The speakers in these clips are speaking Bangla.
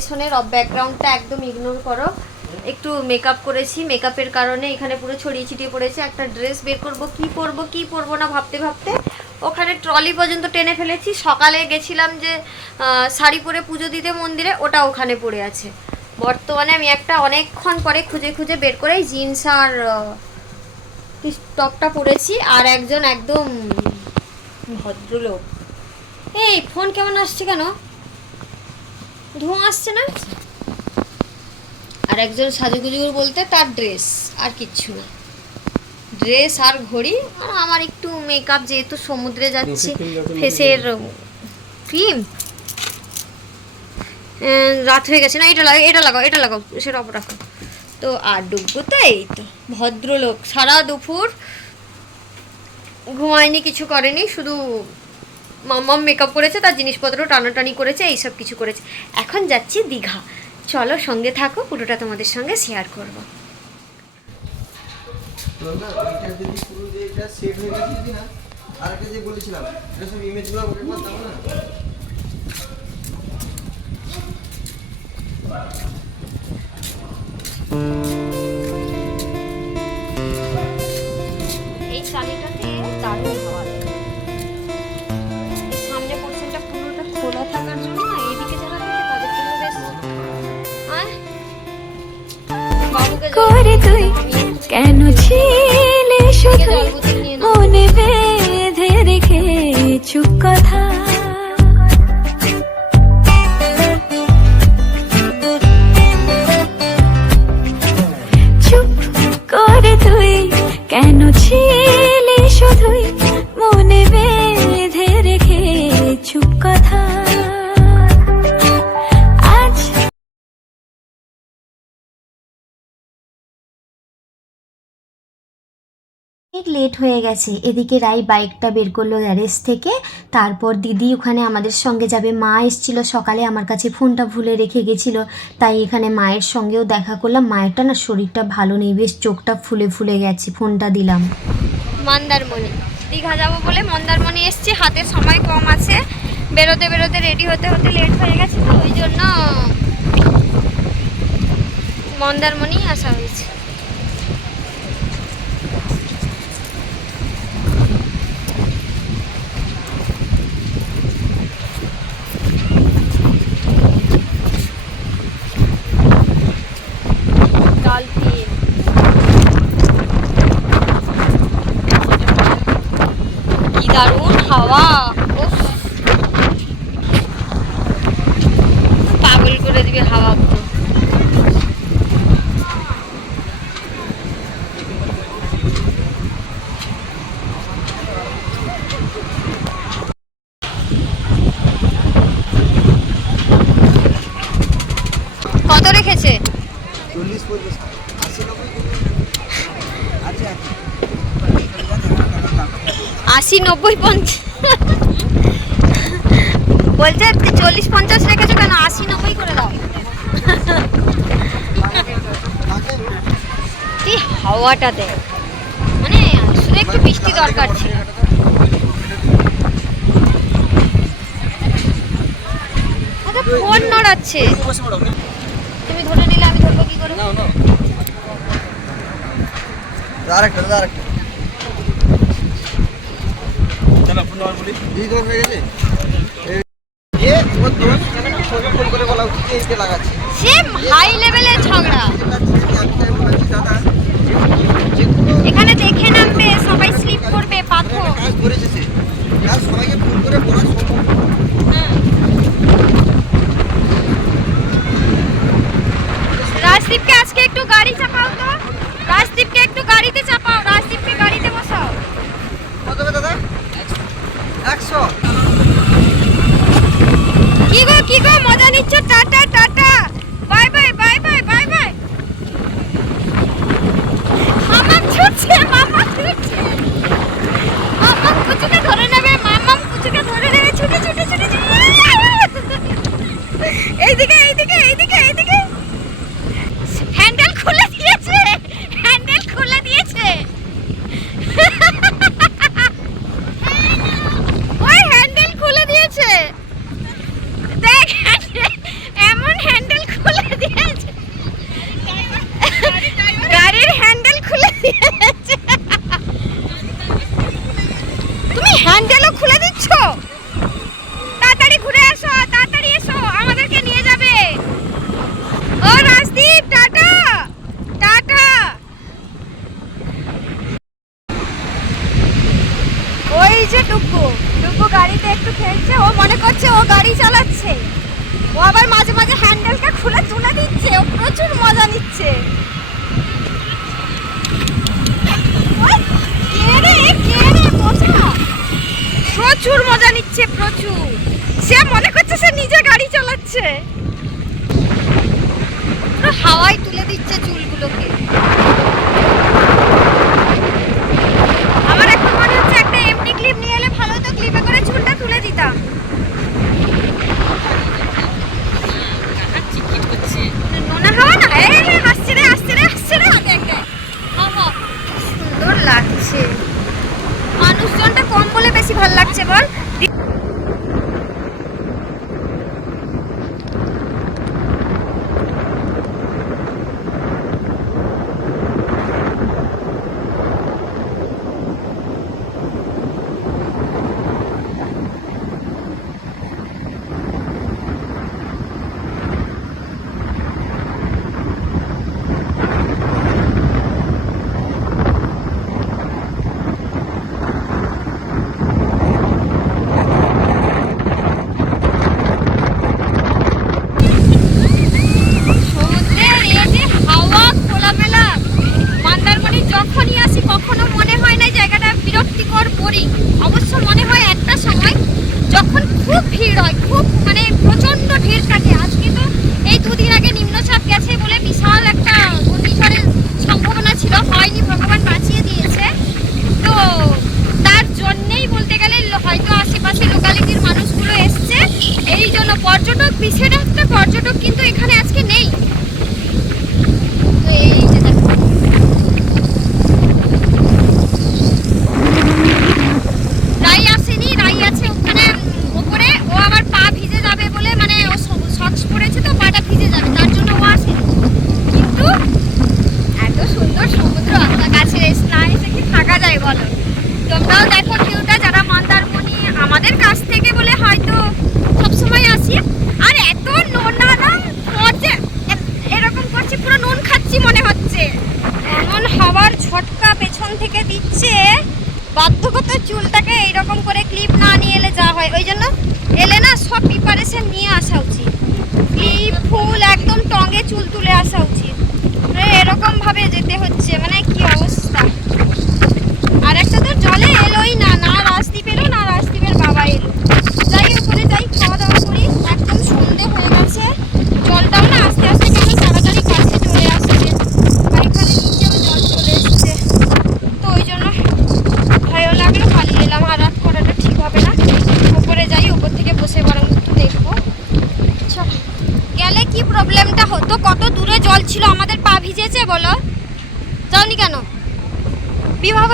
পেছনের ব্যাকগ্রাউন্ডটা একদম ইগনোর করো। একটু মেকআপ করেছি মেকআপের কারণে এখানে পুরো ছড়িয়ে ছিটিয়ে পড়েছে। একটা ড্রেস বের করব, কি পরবো কি পরবো না ভাবতে ভাবতে। ওখানে ট্রলি পর্যন্ত টেনে ফেলেছি। সকালে গেছিলাম যে শাড়ি পরে পুজো দিতে মন্দিরে, ওটা ওখানে পড়ে আছে। বর্তমানে আমি একটা অনেকক্ষণ পরে খুঁজে খুঁজে বের করে জিন্স আর টপটা পরেছি। আর একজন একদম ভদ্রলোক। এই ফোন কেমন আসছে কেন? ধোঁয়া আসছে না? আর একজন সাজুগুজুগুর বলতে তার ড্রেস আর কিচ্ছু না। ড্রেস আর ঘড়ি আর আমার একটু মেকআপ যেহেতু সমুদ্রে যাচ্ছি ফেসের ক্রিম রাত হয়ে গেছে না এটা লাগাও এটা লাগাও এটা লাগাও সেটা অপর রাখো। তো আর ডুববো তো এই তো ভদ্রলোক। সারা দুপুর ঘুমায়নি কিছু করেনি শুধু মাম্মাম মেকআপ করেছে তার জিনিসপত্র টানাটানি করেছে এইসব কিছু করেছে। এখন যাচ্ছি দীঘা। চলো সঙ্গে থাকো পুরোটা তোমাদের সঙ্গে শেয়ার করব। না এটা যদি পুরো তুই কেন অনেক লেট হয়ে গেছে। এদিকে রাই বাইকটা বের করল গ্যারেজ থেকে। তারপর দিদি ওখানে আমাদের সঙ্গে যাবে। মা এসেছিল সকালে, আমার কাছে ফোনটা ভুলে রেখে গেছিল। তাই এখানে মায়ের সঙ্গেও দেখা করলাম। মায়েরটা না শরীরটা ভালো নেই, বেশ চোখটা ফুলে ফুলে গেছে। ফোনটা দিলাম। মন্দারমণি। দীঘা যাব বলে মন্দারমণি এসছি। হাতে সময় কম আছে। বেরোতে বেরোতে রেডি হতে হতে লেট হয়ে গেছে। তো ওই জন্য মন্দারমণি আসা হয়েছে ডলফিন কি দারুণ হাওয়া উফ। পাগল করে দিবে হাওয়া পুরো কত রেখেছে চল্লিশ পঞ্চাশ আশি নব্বই পঞ্চাশ বলছে চল্লিশ পঞ্চাশ রেখেছো কেন? আশি নব্বই করে দাও। কি হাওয়াটা দেয় মানে শুধু একটু বৃষ্টি দরকার ছিল। আচ্ছা, ফোন নড়াচ্ছে। তুমি ধরে করে আরেকটা আরেকটা। হয়ে এখানে দেখে নামবে সবাই স্লিপ করবে পাথর। কাজ করেছে সে। কাজ সবাইকে ফোন করে বলা সম্ভব রাজদীপকে আজকে একটু গাড়ি চাপাও তো। রাজদীপকে একটু গাড়িতে চাপাও। রাজদীপকে গাড়িতে বসাও। কত দাদা? একশো। কি গো কি গো মজা নিচ্ছ? Tata tata. Bye bye bye bye bye bye. মামা ছুটছে মামা ছুটছে। মামা কুচুকে ধরে নেবে মামা কুচুকে ধরে নেবে। ছুটে ছুটে ছুটে ছুটে। এইদিকে এইদিকে। ও আবার মাঝে মাঝে হ্যান্ডেলটা খুলে তুলে দিচ্ছে, ও প্রচুর মজা নিচ্ছে। প্রচুর মজা নিচ্ছে, প্রচুর। সে মনে করছে সে নিজে গাড়ি চালাচ্ছে। হাওয়ায় তুলে দিচ্ছে চুলগুলোকে। It পর্যটক পিছিয়ে রাখতে পর্যটক কিন্তু এখানে আজকে নেই। তো এই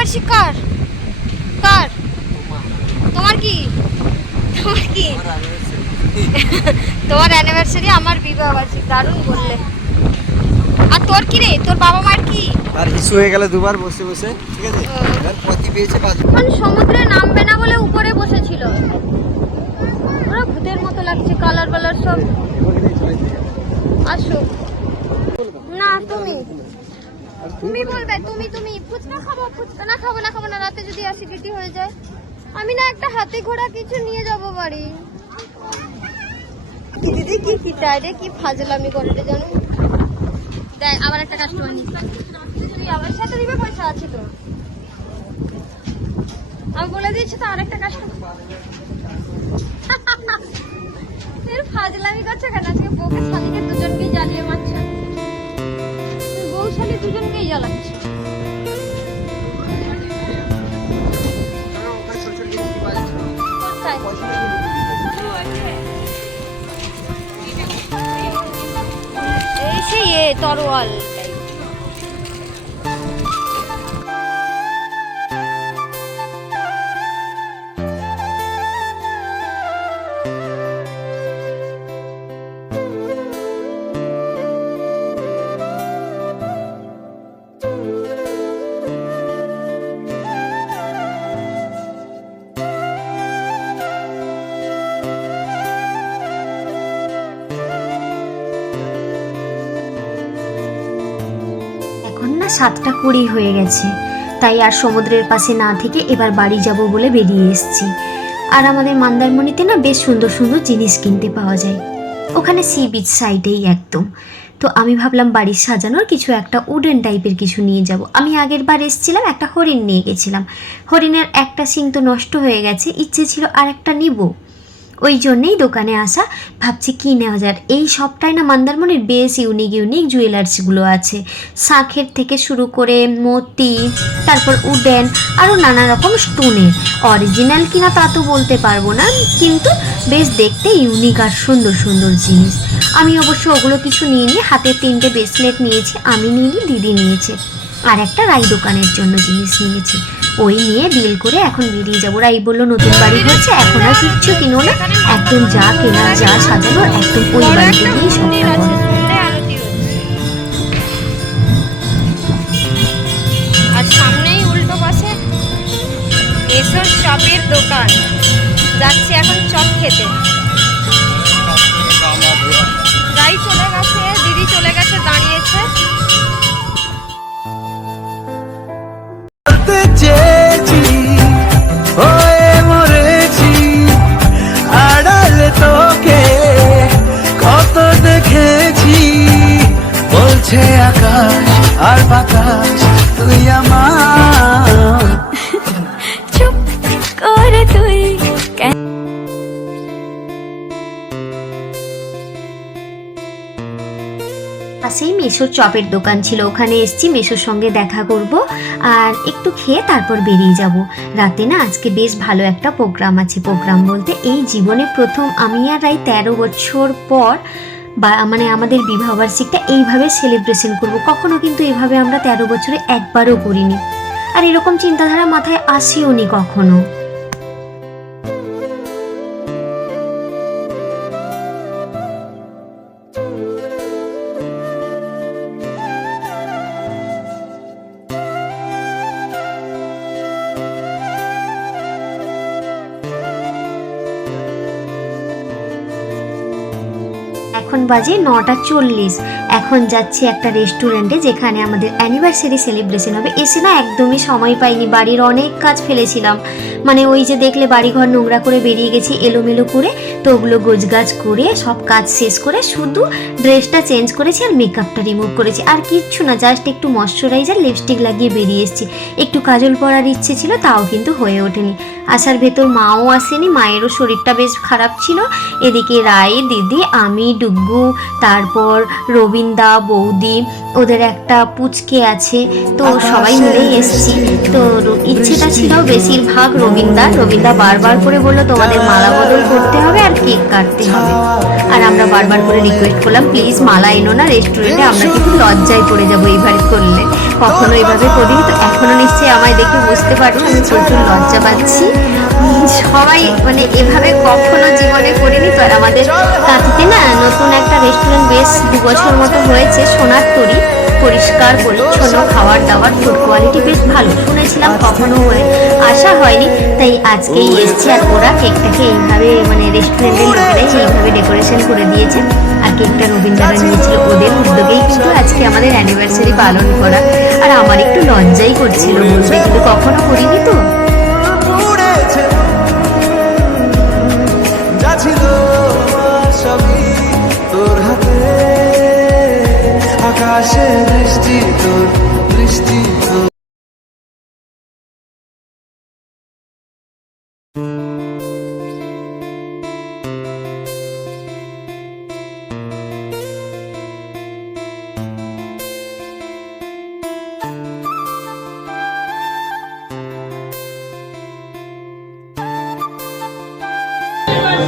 বেশি কার কার? তোমার কি? তোমার কি? তোমার অ্যানিভার্সারি আমার বিবাহ বার্ষিক দারুণ বললে। আর তোর কি রে? তোর বাবা মার কি? আর ইস্যু হয়ে গেল দুবার বসে বসে ঠিক আছে? আর পতি পেয়েছে পাঁচ সমুদ্রে নামবে না বলে উপরে বসেছিল। পুরো ভূতের মতো লাগছে কালার বালার সব। তুমি বলবে, তুমি তুমি, ফুচকা খাব, ফুচকা না খাব না খাব না, রাতে যদি অ্যাসিডিটি হয়ে যায়। আমি না একটা হাতে ঘোড়া কিছু নিয়ে যাব বাড়ি। দিদি, কি কি রে, কি ফাজলামি করে রে জানো? দেখ, আবার একটা কাস্টমার নিচ্ছে আবার সাথে দিবে পয়সা, আছে তো। আমি বলে দিয়েছি তো আরেকটা কাস্টমার এর ফাজলামি করছে কেন? আজকে বউকে শালিকে দুজনকেই জ্বালিয়ে মারছে। দুজনকেই জ্বালাচ্ছে এই সেই তরোয়াল। সাতটা কুড়ি হয়ে গেছে। তাই আর সমুদ্রের পাশে না থেকে এবার বাড়ি যাব বলে বেরিয়ে এসেছি। আর আমাদের মন্দারমণিতে না বেশ সুন্দর সুন্দর জিনিস কিনতে পাওয়া যায়। ওখানে সি বিচ সাইডেই একদম। তো আমি ভাবলাম বাড়ির সাজানোর কিছু একটা উডেন টাইপের কিছু নিয়ে যাব। আমি আগের বার এসেছিলাম, একটা হরিণ নিয়ে গেছিলাম। হরিণের একটা সিং তো নষ্ট হয়ে গেছে, ইচ্ছে ছিল আর একটা নিব। ওই জন্যেই দোকানে আসা, ভাবছি কী নেওয়া যায় এই সবটাই না মন্দারমণির বেশ ইউনিক ইউনিক জুয়েলার্সগুলো আছে। শাঁখের থেকে শুরু করে মতি, তারপর উডেন আরও নানা রকম স্টোনের অরিজিনাল কিনা তা তো বলতে পারব না, কিন্তু বেশ দেখতে ইউনিক আর সুন্দর সুন্দর জিনিস। আমি অবশ্য ওগুলো কিছু নিয়ে নিয়ে হাতে তিনটে ব্রেসলেট নিয়েছি, আমি নিয়ে দিদি নিয়েছে। আর একটা রাই দোকানের জন্য জিনিস নিয়েছি। ওই নিয়ে বিল করে এখন বেরিয়ে যাব। রাই বলল নতুন বাড়ি হচ্ছে এখন আর কিচ্ছু কিনো না। একদম যা কেনা যা সাজানো একদম ওই বাড়িতে গিয়েই সবটা করো। সামনেই উল্টো পাশে এসো চপের দোকান। যাচ্ছি এখন চপ খেতে। গাড়ি চলে গেছে দিদি চলে গেছে দাঁড়িয়েছে। বলতে চেয়েছি হয়ে মরেছি আড়ালে তোকে কত দেখেছি। বলছে আকাশ আর বাতাস তুই আমার মেশোর চপের দোকান ছিল। ওখানে এসছি, মেশোর সঙ্গে দেখা করব আর একটু খেয়ে তারপর বেরিয়ে যাব। রাতে না আজকে বেশ ভালো একটা প্রোগ্রাম আছে। প্রোগ্রাম বলতে এই জীবনে প্রথম আমি আর রাই তেরো বছর পর বা মানে আমাদের বিবাহবার্ষিকটা এইভাবে সেলিব্রেশন করব। কখনো কিন্তু এভাবে আমরা তেরো বছরে একবারও করিনি। আর এরকম চিন্তাধারা মাথায় আসেও নি কখনো। বাজে নটা চল্লিশ। এখন যাচ্ছি একটা রেস্টুরেন্টে যেখানে আমাদের অ্যানিভার্সারি সেলিব্রেশন হবে। এসে না একদমই সময় পাইনি, বাড়ির অনেক কাজ ফেলেছিলাম। মানে ওই যে দেখলে বাড়িঘর নোংরা করে বেরিয়ে গেছি এলোমেলো করে, তো ওগুলো গোছগাছ করে, সব কাজ শেষ করে শুধু ড্রেসটা চেঞ্জ করেছি আর মেকআপটা রিমুভ করেছি। আর কিচ্ছু না জাস্ট একটু ময়শ্চারাইজার লিপস্টিক লাগিয়ে বেরিয়ে এসেছি। একটু কাজল পরার ইচ্ছে ছিল, তাও কিন্তু হয়ে ওঠেনি। আসার ভেতর মাও আসেনি, মায়েরও শরীরটা বেশ খারাপ ছিল। এদিকে রায়, দিদি, আমি ডুগ্গু তারপর রবিন্দা বৌদি ওদের একটা পুচকে আছে। তো সবাই মিলেই এসেছি। তো ইচ্ছেটা ছিল বেশিরভাগ রবিন্দা। রবিন্দা বারবার করে বলল তোমাদের মালা বদল করতে হবে আর কেক কাটতে হবে। আর আমরা বারবার করে রিকোয়েস্ট করলাম প্লিজ মালা এনো না রেস্টুরেন্টে আমরা কিন্তু লজ্জায় পড়ে যাব এইভাবে করলে। কখনো এভাবে করিনি তো এখনও নিশ্চয়ই আমায় দেখে বুঝতে পারছ আমি প্রচুর লজ্জা পাচ্ছি। সবাই মানে এভাবে কখনো জীবনে করিনি, তো আর আমাদের কাঁথিতে না নতুন একটা রেস্টুরেন্ট বেশ দু বছর মতো হয়েছে সোনার তরি পরিষ্কার, পরিচ্ছন্ন খাবার দাবার ফুড কোয়ালিটি বেশ ভালো শুনেছিলাম, কখনো হয়ে আশা হয়নি। তাই আজকেই এসছি আর ওরা কেকটাকে এইভাবে মানে রেস্টুরেন্টের লোকেরাই এইভাবে ডেকোরেশন করে দিয়েছে। আর কেকটা রবীন্দ্রনাথ নিয়েছিল, ওদের উদ্যোগেই কিন্তু আজকে আমাদের অ্যানিভার্সারি পালন করা। আর আমার একটু লজ্জাই করছিল বলতে, কিন্তু কখনো করিনি তো। আকাশে দৃষ্টি তোর দৃষ্টি তোর। এখানে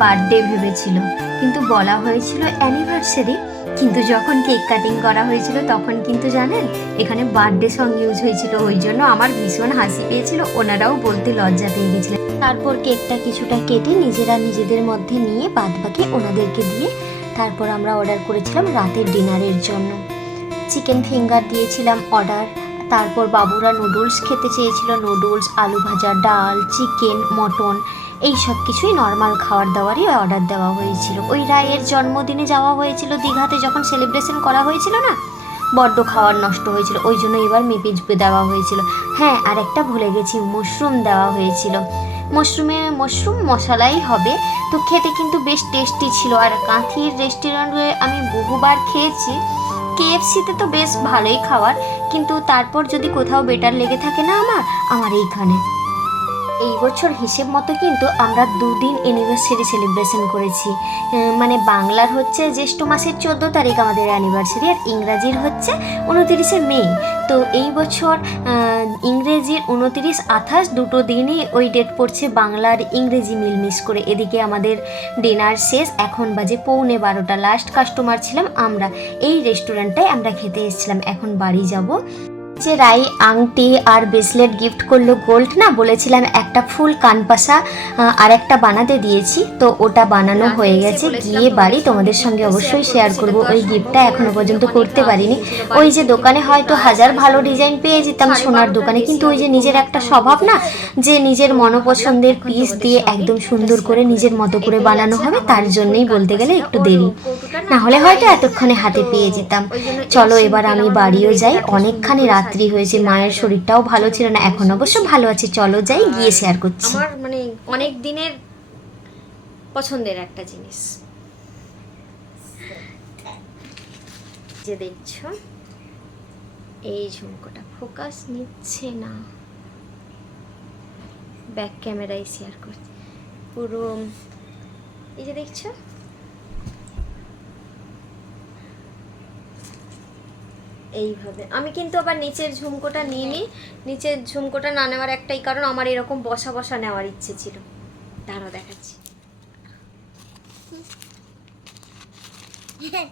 বার্থডে ভেবেছিল। কিন্তু বলা হয়েছিল অ্যানিভার্সারি কিন্তু যখন কেক কাটিং করা হয়েছিল, তখন কিন্তু জানেন, এখানে বার্থডে সং ইউজ হয়েছিল। ওই জন্য আমার ভীষণ হাসি পেয়েছিল। ওনারাও বলতে লজ্জা পেয়ে গেছিলেন। তারপর কেকটা কিছুটা কেটে নিজেরা নিজেদের মধ্যে নিয়ে বাদ বাকি ওনাদেরকে দিয়ে তারপর আমরা অর্ডার করেছিলাম রাতের ডিনারের জন্য। চিকেন ফিঙ্গার দিয়েছিলাম অর্ডার তারপর বাবুরা নুডলস খেতে চেয়েছিল। নুডলস আলু ভাজা, ডাল চিকেন মটন এই সব কিছুই নর্মাল খাবার দাবারই অর্ডার দেওয়া হয়েছিল। ওই রায়ের জন্মদিনে যাওয়া হয়েছিল দীঘাতে যখন সেলিব্রেশন করা হয়েছিল না, বড্ড খাবার নষ্ট হয়েছিল। ওই জন্য এবার মেপে দেওয়া হয়েছিল। হ্যাঁ আর একটা ভুলে গেছি মশরুম দেওয়া হয়েছিল। মশরুমে মশরুম মশলাই হবে। তো খেতে কিন্তু বেশ টেস্টি ছিল। আর কাঁথির রেস্টুরেন্টে আমি বহুবার খেয়েছি। কেএফসিতে তো বেশ ভালোই খাবার কিন্তু তারপর যদি কোথাও বেটার লেগে থাকে না আমার আমার এইখানে। এই বছর হিসেব মতো কিন্তু আমরা দুদিন অ্যানিভার্সারি সেলিব্রেশন করেছি। মানে বাংলার হচ্ছে জ্যৈষ্ঠ মাসের চোদ্দ তারিখ আমাদের অ্যানিভার্সারি আর ইংরাজির হচ্ছে উনতিরিশে মে। তো এই বছর ইংরেজির উনতিরিশ আঠাশ দুটো দিনই ওই ডেট পড়ছে বাংলার ইংরেজি মিলমিশ করে। এদিকে আমাদের ডিনার শেষ, এখন বাজে পৌনে বারোটা। লাস্ট কাস্টমার ছিলাম আমরা। এই রেস্টুরেন্টটায় আমরা খেতে এসেছিলাম। এখন বাড়ি যাব। যে রাই আংটি আর ব্রেসলেট গিফট করল গোল্ড না? বলেছিলাম একটা ফুল কানপাশা আর একটা বানাতে দিয়েছি। তো ওটা বানানো হয়ে গেছে। গিয়ে বাড়ি তোমাদের সঙ্গে। অবশ্যই শেয়ার করব। ওই গিফটটা এখনও পর্যন্ত করতে পারিনি। ওই যে দোকানে হয়তো হাজার ভালো ডিজাইন পেয়ে যেতাম সোনার দোকানে। কিন্তু ওই যে নিজের একটা স্বভাব না যে নিজের মনোপছন্দের পিস দিয়ে একদম সুন্দর করে নিজের মতো করে বানানো হবে তার জন্যই বলতে গেলে একটু দেরি। না হলে হয়তো এতক্ষণে হাতে পেয়ে যেতাম। চলো এবার আমি বাড়িও যাই। অনেকখানি রাত্রি হয়েছে মায়ের শরীরটাও ভালো ছিল না এখন অবশ্য ভালো আছে চলো যাই গিয়ে শেয়ার করছি। আমার মানে অনেক দিনের পছন্দের একটা জিনিস। যে দেখছ এই ঝুমকোটা ফোকাস নিচ্ছে না। ব্যাক ক্যামেরায় শেয়ার করছি। পুরো এই যে দেখছ এইভাবে। আমি কিন্তু আবার নিচের ঝুমকোটা নিয়ে নিই নিচের ঝুমকোটা না নেওয়ার একটাই কারণ আমার এরকম বসা বসা নেওয়ার ইচ্ছে ছিল। তারও দেখাচ্ছি। হ্যাঁ।